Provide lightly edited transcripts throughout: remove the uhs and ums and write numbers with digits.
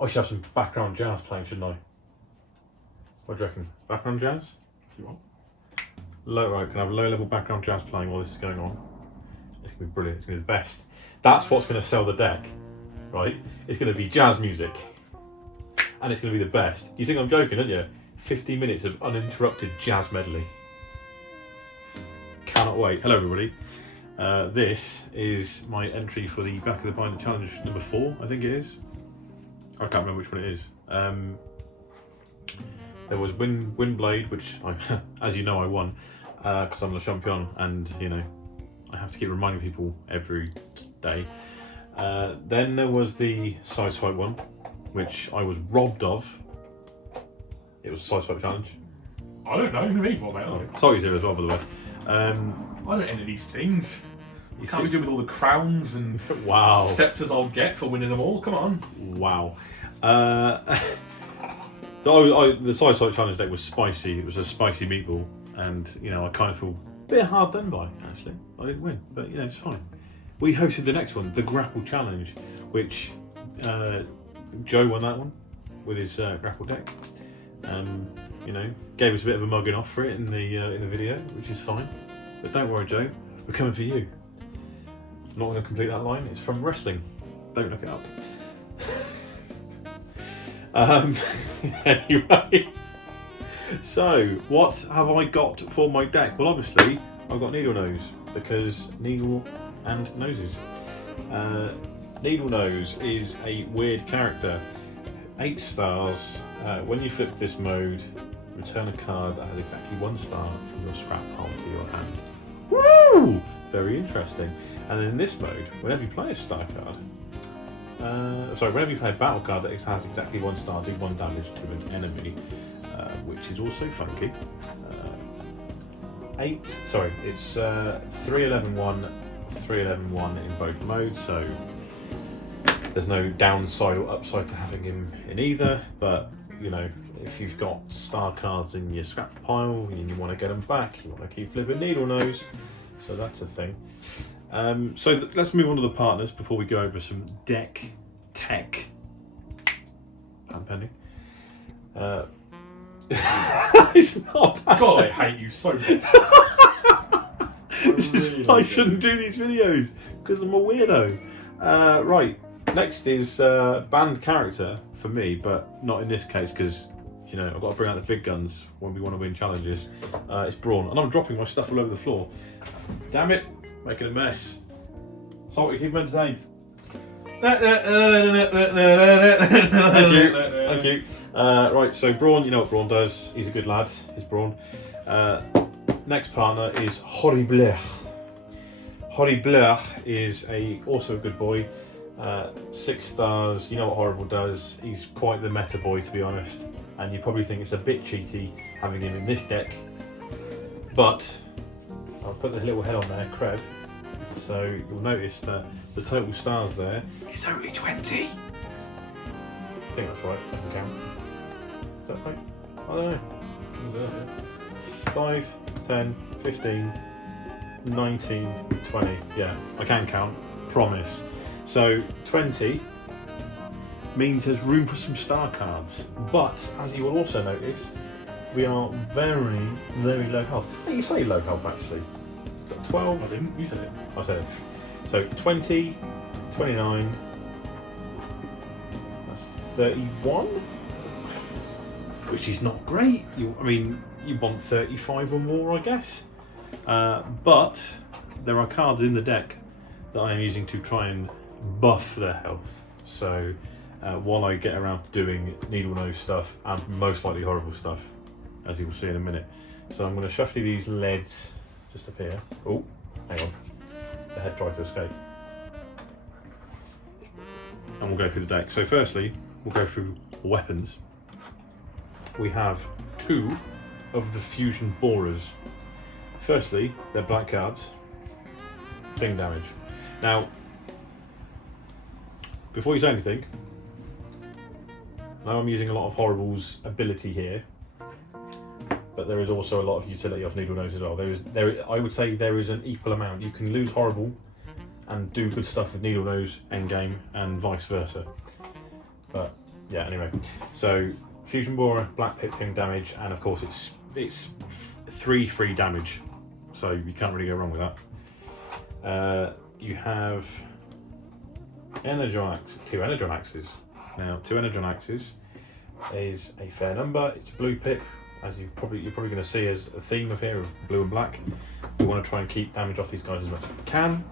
I should have some background jazz playing, shouldn't I? What do you reckon? Background jazz? If you want. Right, can I have a low-level background jazz playing while this is going on? It's going to be brilliant. It's going to be the best. That's what's going to sell the deck, right? It's going to be jazz music. And it's going to be the best. You think I'm joking, don't you? 50 minutes of uninterrupted jazz medley. Cannot wait. Hello, everybody. This is my entry for the Back of the Binder Challenge number 4, I think it is. I can't remember which one it is. There was Windblade, which, as you know, I won because I'm the champion, and you know I have to keep reminding people every day. Then there was the Sideswipe one, which I was robbed of. It was a Sideswipe challenge. I don't know. Me for mate. Oh, Salty's here as well, by the way. I don't enter these things. You can't be doing with all the crowns and wow scepters I'll get for winning them all. Come on. Wow. The Sideswipe challenge deck was spicy. It was a spicy meatball, and you know I kind of feel a bit hard done by. Actually, I didn't win, but you know it's fine. We hosted the next one, the Grapple Challenge, which Joe won that one with his grapple deck. You know, gave us a bit of a mugging off for it in the video, which is fine. But don't worry, Joe, we're coming for you. I'm not going to complete that line. It's from wrestling. Don't look it up. Anyway, so what have I got for my deck? Well, obviously I've got Needlenose because needle and noses. Needlenose is a weird character. 8 stars. When you flip this mode, return a card that has exactly 1 star from your scrap pile to your hand. Woo! Very interesting. And then in this mode, whenever you play a star card, whenever you play a battle card that has exactly 1 star, do 1 damage to an enemy, which is also funky. It's 3-11-1, 3-11-1 in both modes, so there's no downside or upside to having him in either, but you know, if you've got star cards in your scrap pile and you want to get them back, you want to keep flipping Needlenose, so that's a thing. Let's move on to the partners before we go over some deck tech. Patent pending. It's not bad. God, I hate you so much. I shouldn't do these videos because I'm a weirdo. Right, next is banned character for me, but not in this case because you know I've got to bring out the big guns when we want to win challenges. It's Brawn, and I'm dropping my stuff all over the floor. Damn it, making a mess. Salty, keep him entertained. Thank you. Right, so Brawn, you know what Brawn does. He's a good lad. He's Brawn. Next partner is Horr-Bull. Horr-Bull is also a good boy. 6 stars. You know what Horr-Bull does. He's quite the meta boy, to be honest. And you probably think it's a bit cheaty having him in this deck. But I'll put the little head on there, Creb. So you'll notice that the total stars there is only 20. I think that's right. I can count. Is that right? I don't know. 5, 10, 15, 19, 20. Yeah, I can count. Promise. So 20 means there's room for some star cards. But as you will also notice, we are very, very low health. Hey, you say low health actually. Got 12. I didn't. You said it. I said it. So 20, 29. That's 31. Which is not great. You want 35 or more, I guess. But there are cards in the deck that I am using to try and buff their health. So while I get around to doing Needlenose stuff and most likely Horr-Bull stuff, as you will see in a minute. So I'm going to shuffle these leads just up here. Oh, hang on. The head tried to escape. And we'll go through the deck. So firstly, we'll go through weapons. We have 2 of the fusion borers. Firstly, they're black cards. Ping damage. Now, before you say anything, I know I'm using a lot of Horr-Bull's ability here, but there is also a lot of utility of Needlenose as well. I would say there is an equal amount. You can lose Horr-Bull and do good stuff with Needlenose endgame and vice versa. But yeah, anyway. So Fusion Borer, Black Pit ping damage, and of course it's 3 free damage. So you can't really go wrong with that. You have Energon Axe, 2 Energon Axes. Now 2 Energon Axes is a fair number. It's a blue pip, as you're probably going to see as a theme of here of blue and black. We want to try and keep damage off these guys as much as we can.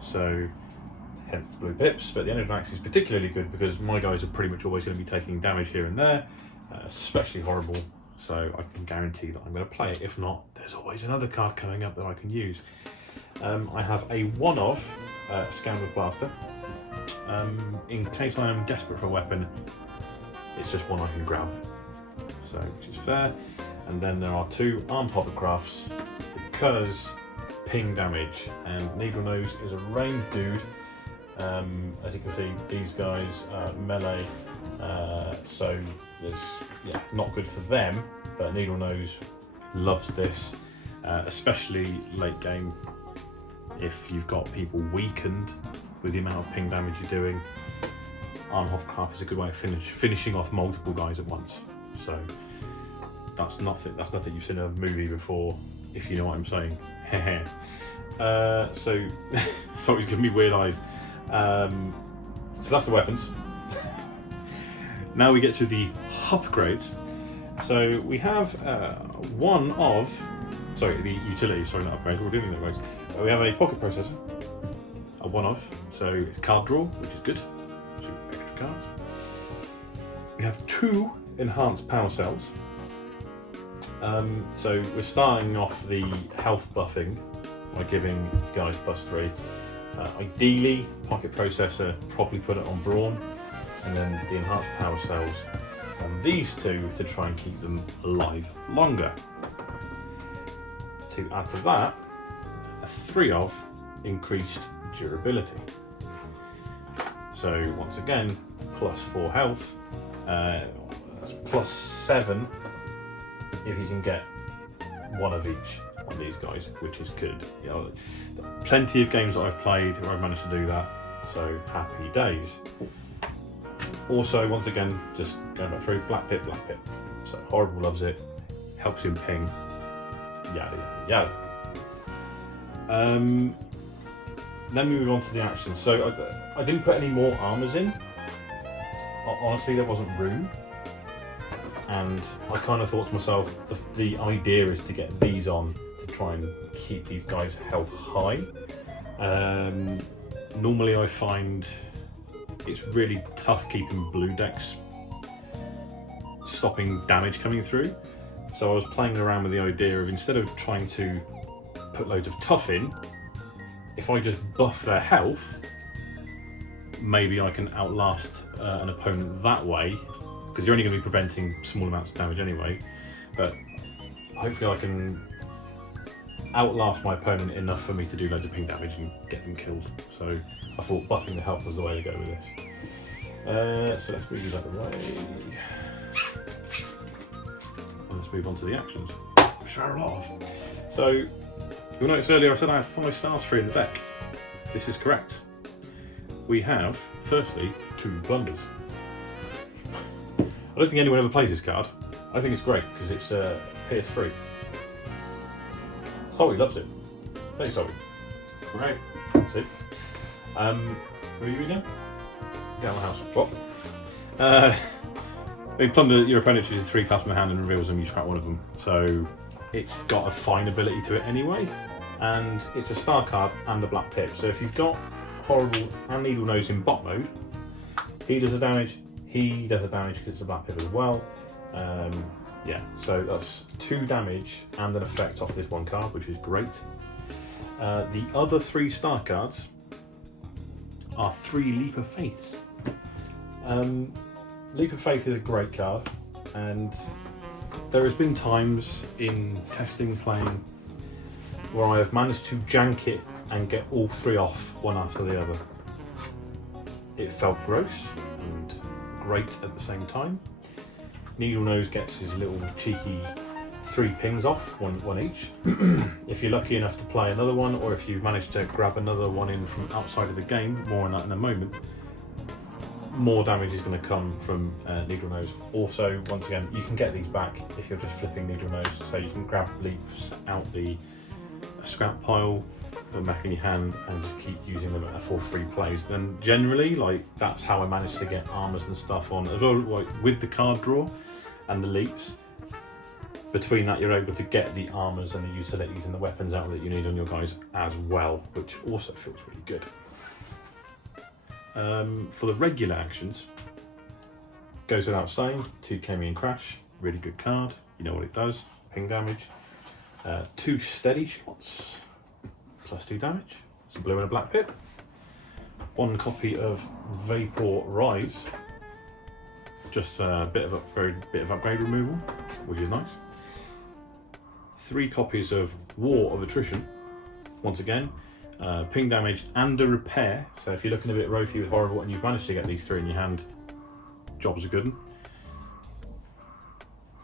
So hence the blue pips, but the Energon Axe is particularly good because my guys are pretty much always going to be taking damage here and there, especially Horr-Bull, so I can guarantee that I'm going to play it. If not, there's always another card coming up that I can use. I have a one-of Scoundrel Blaster. In case I am desperate for a weapon, it's just one I can grab, so which is fair. And then there are 2 armed hovercrafts because ping damage, and Needlenose is a ranged dude. As you can see, these guys melee, so it's not good for them, but Needlenose loves this, especially late game. If you've got people weakened with the amount of ping damage you're doing, Arm Hovercraft is a good way of finishing off multiple guys at once. So that's nothing you've seen in a movie before, if you know what I'm saying. So sorry, it's giving me weird eyes. So that's the weapons. Now we get to the upgrades. So we have the utilities, sorry, not upgrades, we're doing the upgrades. We have a pocket processor, a one-of, so it's card draw, which is good, 2 extra cards. We have 2 enhanced power cells. So we're starting off the health buffing by giving you guys +3. Ideally, pocket processor, probably put it on Brawn, and then the enhanced power cells on these 2 to try and keep them alive longer. To add to that, a 3 of increased durability. So once again, +4 health, that's +7 if you can get 1 of each on these guys, which is good. You know, plenty of games that I've played where I've managed to do that, so happy days. Also, once again, just going back through, Black Pit. So Horr-Bull loves it, helps him ping, yada yada yada. Then we move on to the action. So I didn't put any more armors in. Honestly, there wasn't room. And I kind of thought to myself, the idea is to get these on to try and keep these guys' health high. Normally I find it's really tough keeping blue decks stopping damage coming through. So I was playing around with the idea of, instead of trying to put loads of tough in, if I just buff their health, maybe I can outlast an opponent that way, because you're only going to be preventing small amounts of damage anyway, but hopefully I can outlast my opponent enough for me to do loads of ping damage and get them killed. So I thought buffing the health was the way to go with this. So let's move that away. And let's move on to the actions, which there are a lot of. So you'll notice earlier I said I had 5 stars free in the deck. This is correct. We have, firstly, 2 blunders. I don't think anyone ever plays this card. I think it's great because it's PS3. Sully loves it. Hey Sully. Right. See? Where are you now? Get out of my house. What? They plunder your opponent chooses 3 cards from the hand and reveals them, you trap one of them. So it's got a fine ability to it anyway. And it's a star card and a black pip. So if you've got Horr-Bull and Needlenose in bot mode, he does the damage, he does the damage because it's a black pip as well. Yeah, so that's 2 damage and an effect off this 1 card, which is great. The other 3 star cards are 3 Leap of Faiths. Leap of Faith is a great card, and there has been times in testing playing where I have managed to jank it and get all 3 off one after the other. It felt gross and great at the same time. Needlenose gets his little cheeky 3 pings off, one each. If you're lucky enough to play another one, or if you've managed to grab another one in from outside of the game, more on that in a moment, more damage is going to come from Needlenose. Also, once again, you can get these back if you're just flipping Needlenose. So you can grab leaves out the scrap pile, put them back in your hand, and just keep using them for free plays. Then generally, like, that's how I managed to get armors and stuff on as well. Like with the card draw and the leaps, between that you're able to get the armors and the utilities and the weapons out that you need on your guys as well, which also feels really good. For the regular actions, goes without saying, 2 Camion Crash, really good card, you know what it does, ping damage. 2 Steady Shots, +2 damage, it's a blue and a black pip. 1 copy of Vapor Rise, just a bit of upgrade removal, which is nice. 3 copies of War of Attrition, once again, ping damage and a repair. So if you're looking a bit ropey with Horr-Bull and you've managed to get these 3 in your hand, job's a good one.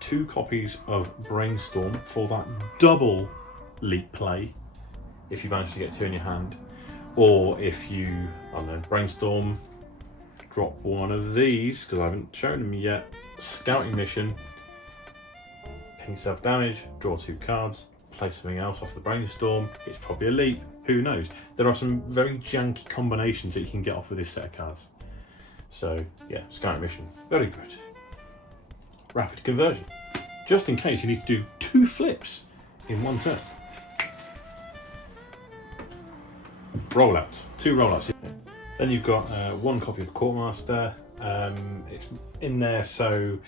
2 copies of Brainstorm for that double leap play, if you manage to get 2 in your hand. Or if you, I don't know, Brainstorm, drop one of these, because I haven't shown them yet. Scouting Mission, ping self damage, draw 2 cards, play something else off the Brainstorm. It's probably a leap, who knows? There are some very janky combinations that you can get off with this set of cards. So yeah, Scouting Mission, very good. Rapid Conversion, just in case you need to do 2 flips in one turn. Rollouts, 2 rollouts. Then you've got 1 copy of Courtmaster. It's in there so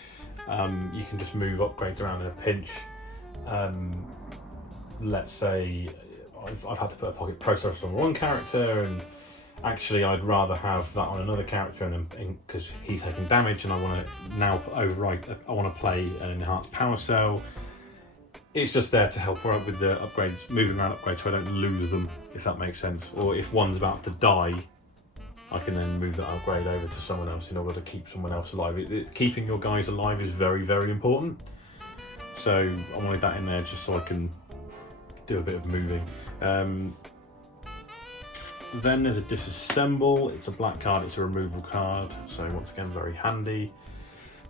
you can just move upgrades around in a pinch. Let's say I've had to put a pocket processor on one character, and actually I'd rather have that on another character, and then because he's taking damage and I want to now overwrite, I want to play an enhanced power cell. It's just there to help out with the upgrades, moving around upgrades so I don't lose them, if that makes sense. Or if one's about to die, I can then move that upgrade over to someone else in order to keep someone else alive. Keeping your guys alive is very, very important. So I wanted that in there just so I can do a bit of moving. Then there's a Disassemble. It's a black card, it's a removal card. So once again, very handy.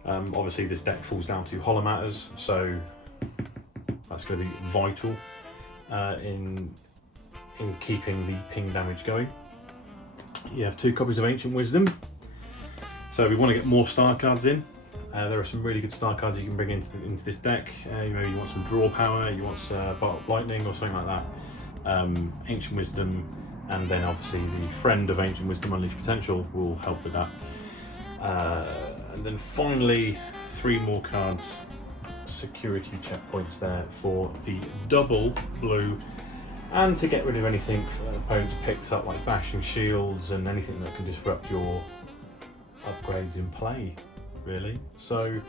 Obviously this deck falls down to Hollow Matters, so that's going to be vital in keeping the ping damage going. You have 2 copies of Ancient Wisdom. So we want to get more star cards in. There are some really good star cards you can bring into this deck. Maybe you want some draw power, you want Bolt of Lightning or something like that. Ancient Wisdom, and then obviously the friend of Ancient Wisdom, Unleash Potential, will help with that. And then finally, 3 more cards, security checkpoints there for the double blue, and to get rid of anything that opponents picks up, like bashing shields and anything that can disrupt your upgrades in play, really. So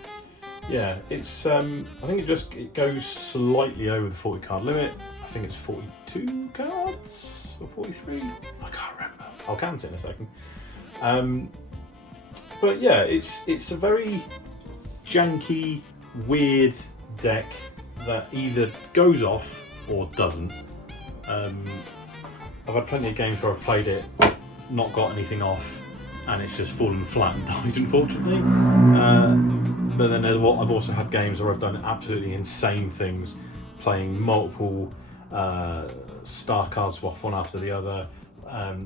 yeah, it's I think it goes slightly over the 40 card limit. I think it's 42 cards or 43. I can't remember. I'll count it in a second. But yeah, it's a very janky, weird deck that either goes off or doesn't. I've had plenty of games where I've played it, not got anything off, and it's just fallen flat and died, unfortunately. But then I've also had games where I've done absolutely insane things, playing multiple star cards off one after the other.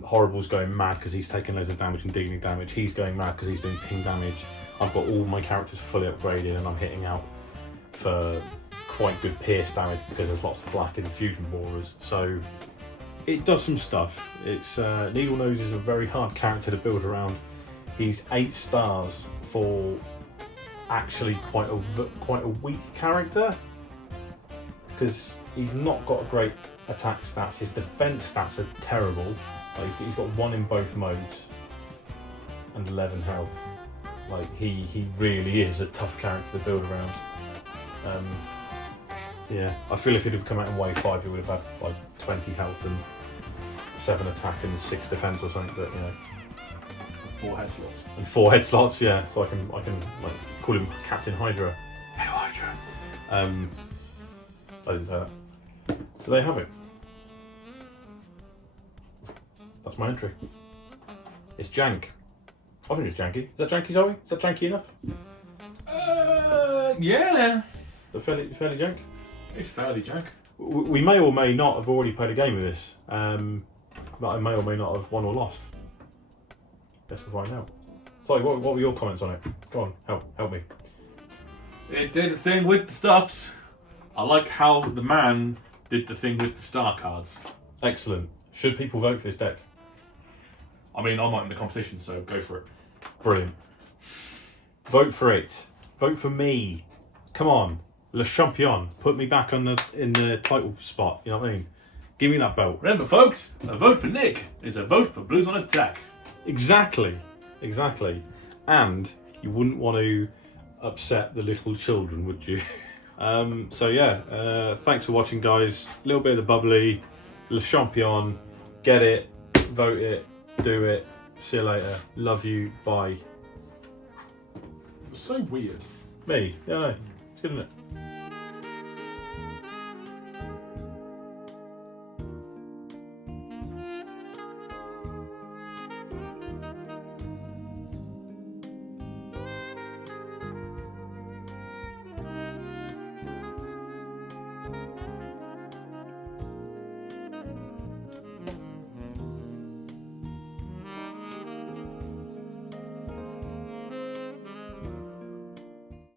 Horr-Bull's going mad because he's taking loads of damage and dealing damage. He's going mad because he's doing ping damage. I've got all my characters fully upgraded and I'm hitting out for quite good pierce damage because there's lots of black in the fusion borers. So it does some stuff. It's Needlenose is a very hard character to build around. He's 8 stars for actually quite a weak character, because he's not got a great attack stats. His defense stats are terrible. Like, he's got 1 in both modes and 11 health. Like, he really is a tough character to build around. Yeah, I feel if he'd have come out in wave 5, he would have had like 20 health and 7 attack and 6 defense or something. But you know, 4 head slots. And 4 head slots, yeah. So I can like call him Captain Hydra. Hey Hydra. I didn't say that. So there you have it. That's my entry. It's jank. I think it's janky. Is that janky, Zoe? Is that janky enough? Yeah. Is that fairly jank? It's fairly jank. We may or may not have already played a game with this. But I may or may not have won or lost. Guess we'll find out. Sorry, what were your comments on it? Go on, help me. It did the thing with the stuffs. I like how the man did the thing with the star cards. Excellent. Should people vote for this deck? I mean, I'm not in the competition, so go for it. Brilliant. Vote for it. Vote for me. Come on. Le Champion. Put me back in the title spot. You know what I mean? Give me that belt. Remember, folks, a vote for Nick is a vote for Blues on Attack. Exactly. And you wouldn't want to upset the little children, would you? So yeah, thanks for watching, guys. A little bit of the bubbly. Le Champion. Get it. Vote it. Do it. See you later. Love you. Bye. It was so weird. Me? Yeah, no. It's good, isn't it?